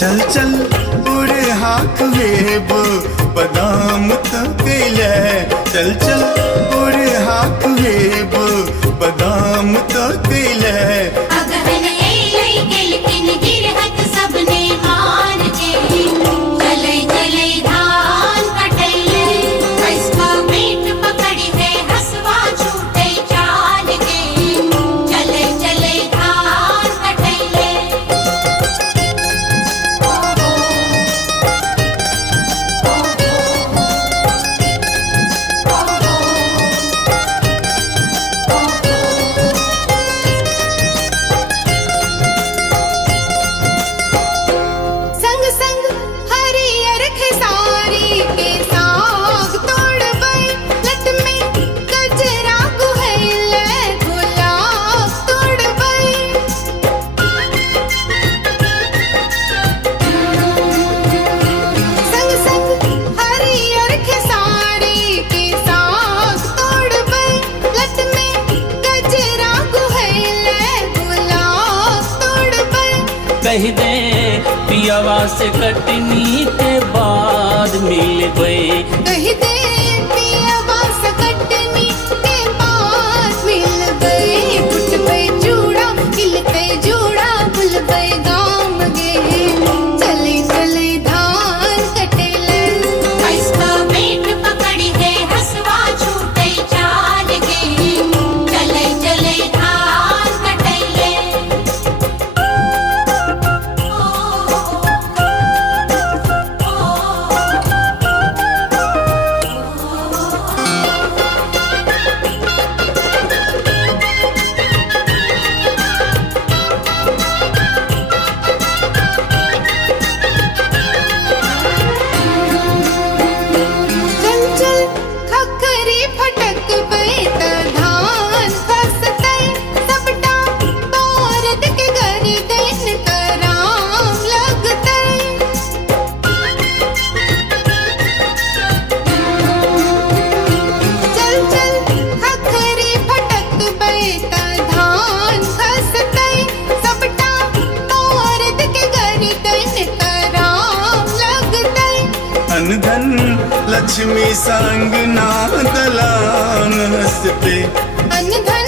चल चल उड़े हाक वेब बदाम तकले चल चल उड़े हाक वेब बदाम तकले कह दे पियावा से कटनी के बाद मिल गए कह दे पियावा से कटनी के बाद मिल गए कुट पे जूड़ा खिलते जूड़ा भूल गए गाम गे चले चले धान कटेले इसका पेट पकड़ी है हसवा छूटे चाल गे चले चले धान कटेले धन लक्ष्मी संग ना दलान हंसते अन धन